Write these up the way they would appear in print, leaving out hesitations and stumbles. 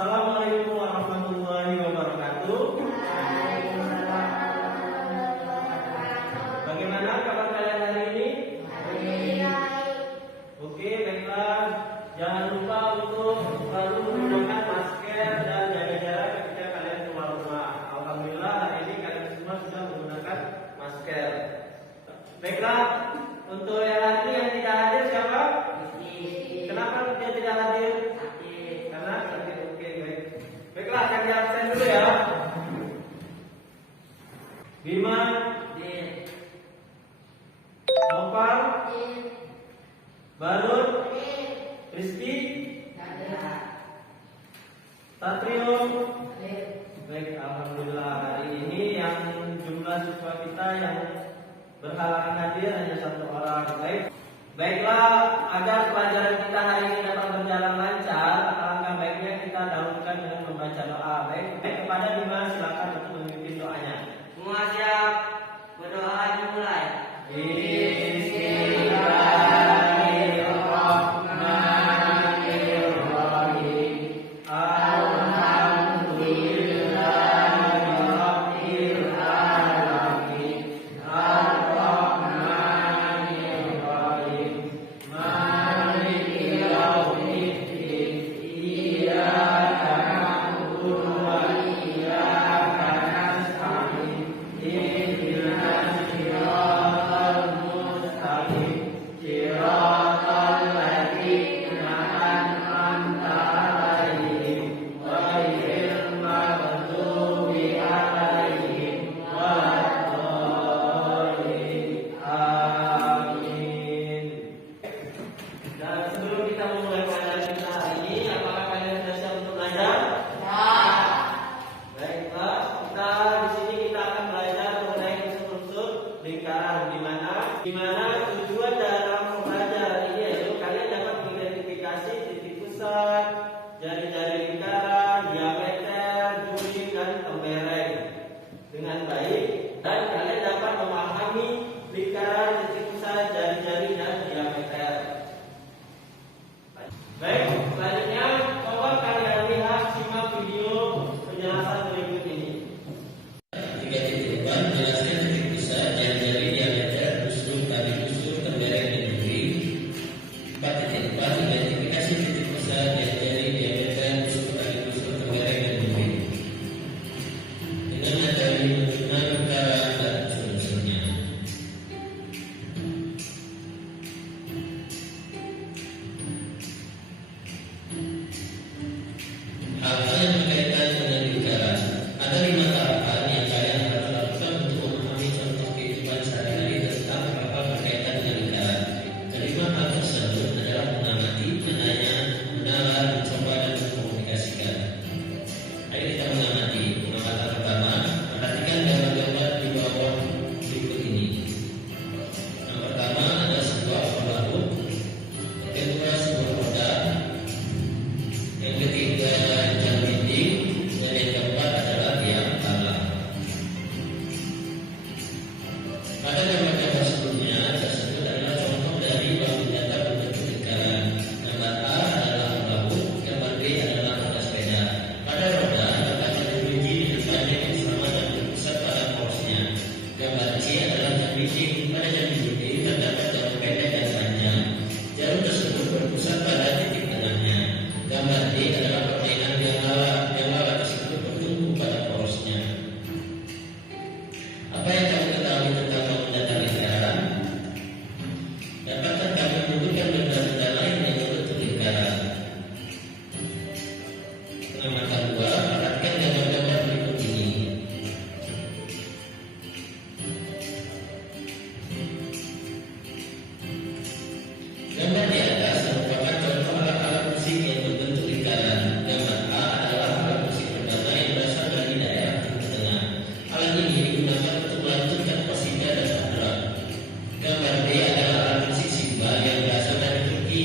Assalamualaikum warahmatullahi wabarakatuh. Bagaimana kabar kalian hari ini? Oke, baiklah. Jangan lupa untuk selalu menggunakan masker dan jaga jarak ketika kalian keluar rumah. Alhamdulillah hari ini kalian semua sudah menggunakan masker. Baiklah, untuk yang hadir yang tidak hadir siapa? Kenapa dia tidak hadir? Karena sakit. Oke, baik. Baiklah, akan di absen dulu ya. Bima, Nopal, Barut, Rizky, Satrio. Baik, alhamdulillah hari ini yang jumlah siswa kita yang berhalangan hadir hanya 1 orang. Baiklah, agar pelajaran kita hari ini dapat berjalan lancar, alangkah baiknya kita dahulukan dengan membaca doa. Baik, kepada Bima silakan untuk memimpin doanya. Semua siap, berdoa dimulai. Di mana tujuan dalam pembelajaran ini yaitu kalian dapat mengidentifikasi titik pusat, jari-jari lingkaran, diameter, juri, dan tembereng dengan baik, dan kalian dapat memahami lingkaran, titik pusat, jari-jari, dan diameter. Baik, selanjutnya coba kalian lihat simak video penjelasan berikut ini. Hal-hal yang berkaitan dengan lingkaran, ada 5 tahapan yang kalian harus lakukan untuk memahami contoh kehidupan sehari-hari tentang apa berkaitan dengan lingkaran. Kelima hal tersebut adalah mengamati, menanya, menalar, mencoba, dan mengkomunikasikan. Ayo kita mengamati. Pengamatan pertama, perhatikan gambar-gambar di bawah berikut ini. Yang pertama ada sebuah pembalut, yang kedua sebuah roda, yang ketiga jam dinding, dan yang keempat adalah tiang talang. Pada gambar-gambar sebelumnya tersebut adalah contoh dari batu data berbentuk lingkaran. Gambar A adalah pembalut, gambar B adalah roda sepeda. Pada roda terdapat biji di depannya yang sama dan berpusat pada porosnya. Gambar C adalah jam dinding. Pada jam dinding terdapat jarum pendek dan panjang. Jarum tersebut berpusat pada titik tengahnya. Gambar D adalah permainan biang lala. Biang lala tersebut bertumpu pada porosnya. Apa yang kamu ketahui tentang pembendakan lingkaran? Dapatkah kamu menunjukkan benda-benda lain yang membentuk lingkaran? Pengamatan 2, perhatikan gambar-gambar berikut ini. Gambar di atas merupakan contoh alat-alat musik yang berbentuk lingkaran. Gambar A adalah alat musik pertama yang berasal dari daerah Timur Tengah. Alat ini digunakan untuk melantunkan qasidah dan syair. Gambar B adalah alat musik simbal yang berasal dari Turki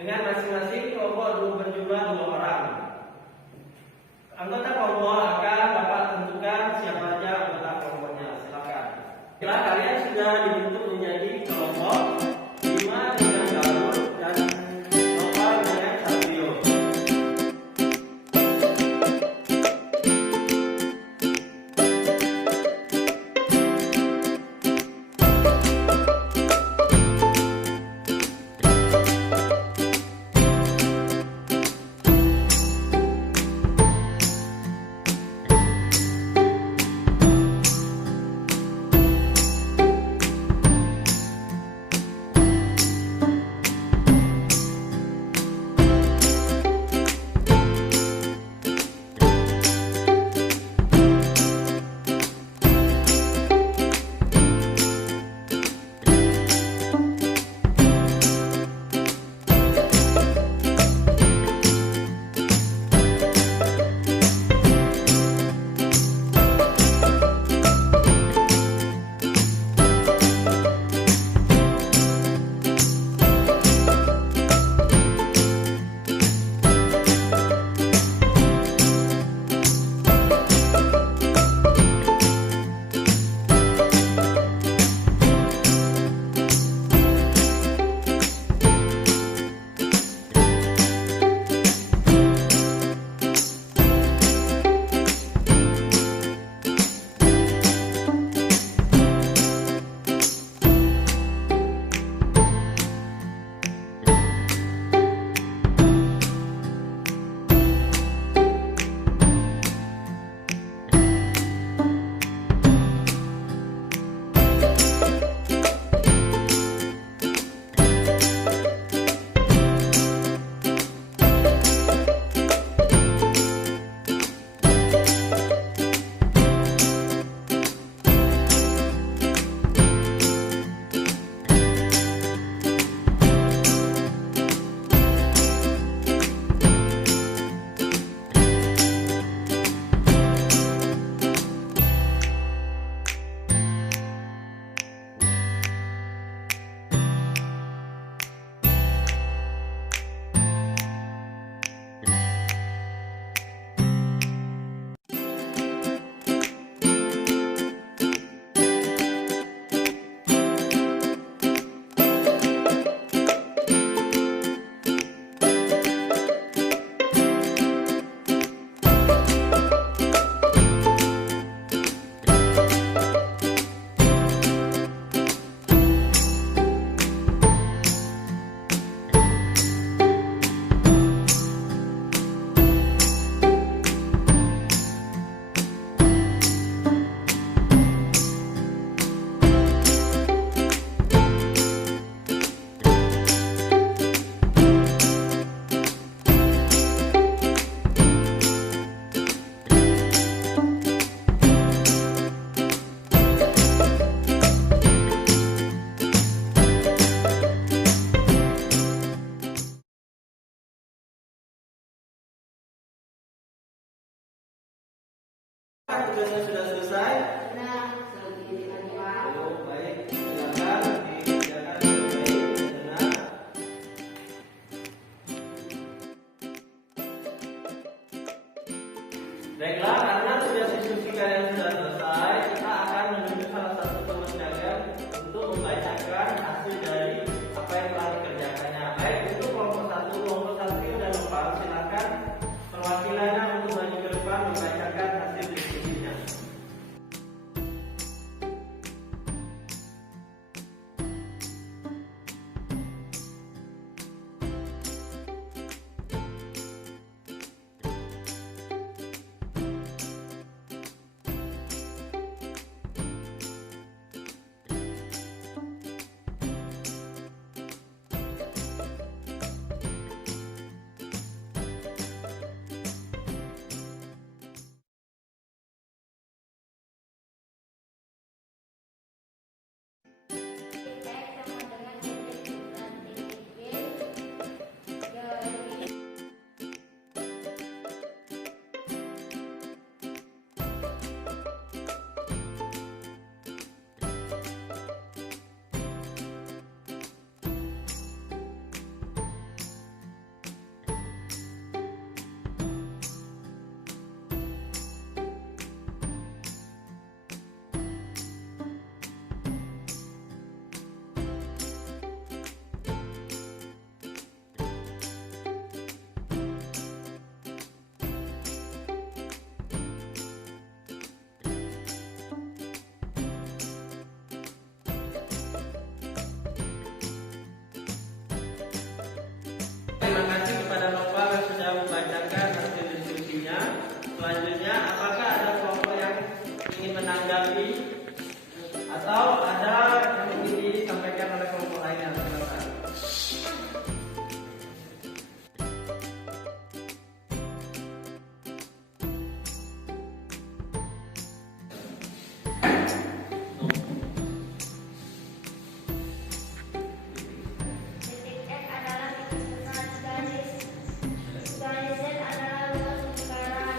dengan masing-masing kelompok berjumlah 2 orang. Anggota kelompok akan dapat tentukan siapa saja anggota kelompoknya. Silakan. Bila kalian sudah dibentuk menjadi kelompok, 5 dengan Garut dan Nopal dengan Satrio. Tugasnya sudah selesai? Nah, seperti ini Pak. Oh, baik. Silakan dikerjakan dengan baik dan benar. Baiklah, karena tugas diskusi kalian sudah selesai, kita akan menuju salah satu teman kalian untuk membacakan hasil dari apa yang telah dikerjakannya. Baik, untuk kelompok 1, kelompok 1 dan Nopal, silakan perwakilannya untuk maju ke depan membacakan hasil diskusinya. menanggapi atau ada yang ingin disampaikan oleh kelompok lainnya? Silakan. Titik X adalah titik pusat garis. Garis Z adalah luas lingkaran.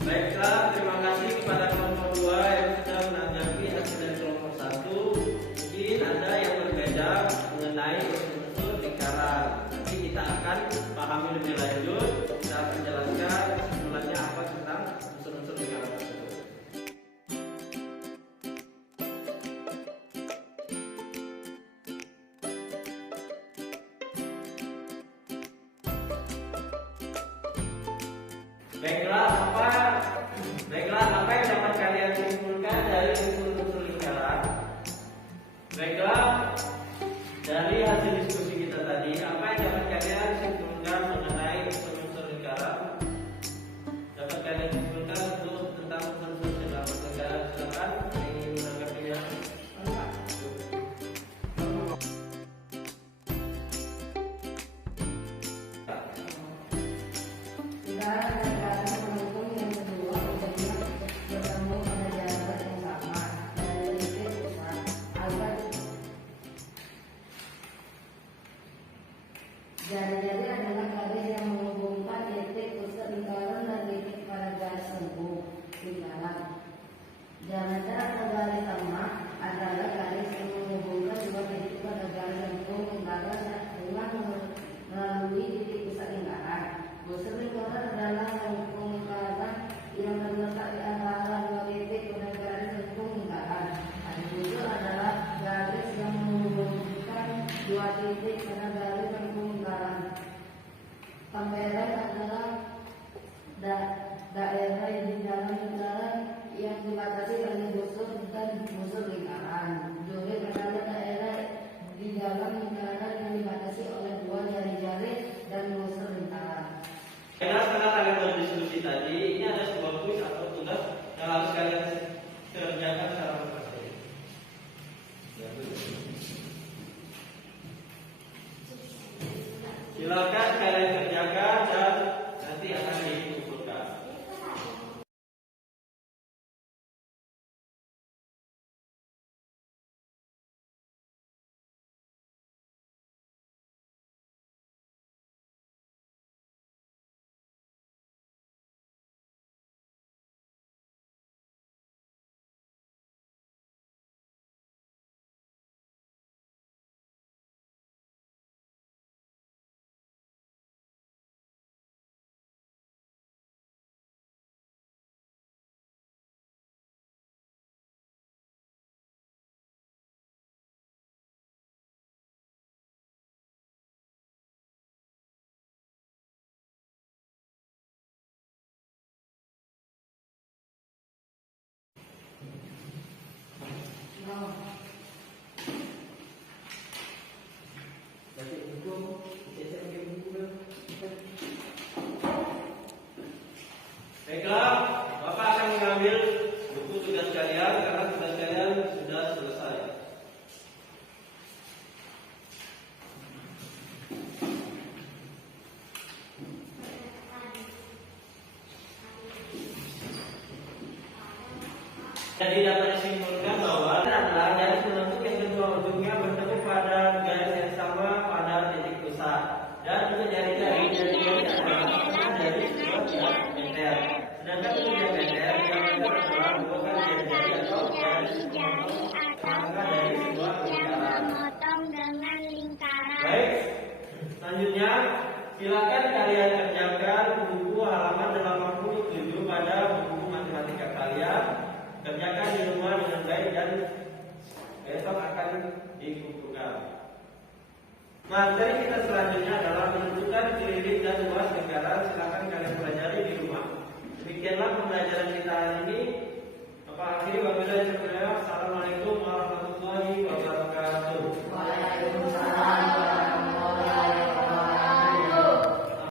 Baiklah, terima kasih kepada kelompok 2 yang sudah menanggapi hasil dari kelompok 1. Mungkin ada yang berbeda mengenai unsur lingkaran. Nanti kita akan pahami lebih lanjut. Kita akan jelaskan kesimpulannya apa tentang unsur-unsur lingkaran tersebut. Baiklah, apa yang dapat kalian simpulkan dari unsur-unsur lingkaran? Baiklah, dari hasil diskusi kita tadi, apa yang dapat kalian simpulkan mengenai unsur-unsur lingkaran? Dapat kalian simpulkan untuk tentang unsur-unsur lingkaran? Silakan, ingin menanggapinya. Lingkaran adalah pendukung yang kedua menjadi bertemu pada jarak yang sama dari titik pusat agar jari-jari adalah garis yang menghubungkan titik pusat lingkaran dan titik pada garis lengkung lingkaran. Jarak atau garis tengah adalah garis yang menghubungkan dua titik pada garis lengkung lingkaran dengan melalui titik pusat lingkaran. Unsur lingkaran adalah lengkung lingkaran yang terletak di antara dua titik pada garis lengkung lingkaran. Adipusat adalah garis yang menghubungkan dua titik pada garis lengkung lingkaran. Pemberan adalah daerah di dalam lingkaran yang dibatasi oleh busur dan busur lingkaran. Joget adalah daerah di dalam lingkaran yang dibatasi oleh dua jari-jari dan busur lingkaran. Karena setelah kalian berdiskusi tadi, ini ada sebuah kuis atau tugas yang harus kalian kerjakan secara masing-masing. Silakan kalian kerjakan dan nanti akan dikumpulkan. Baiklah, Bapak akan mengambil buku tugas kalian karena tugas kalian sudah selesai. Jadi dapat disimpulkan bahwa adalah garis penentu yang kedua ujungnya bertemu pada garis yang Silakan kalian kerjakan buku halaman 87 pada buku matematika kalian. Kerjakan di rumah dengan baik dan besok akan dikumpulkan. Materi kita selanjutnya adalah menentukan keliling dan luas negara. Silakan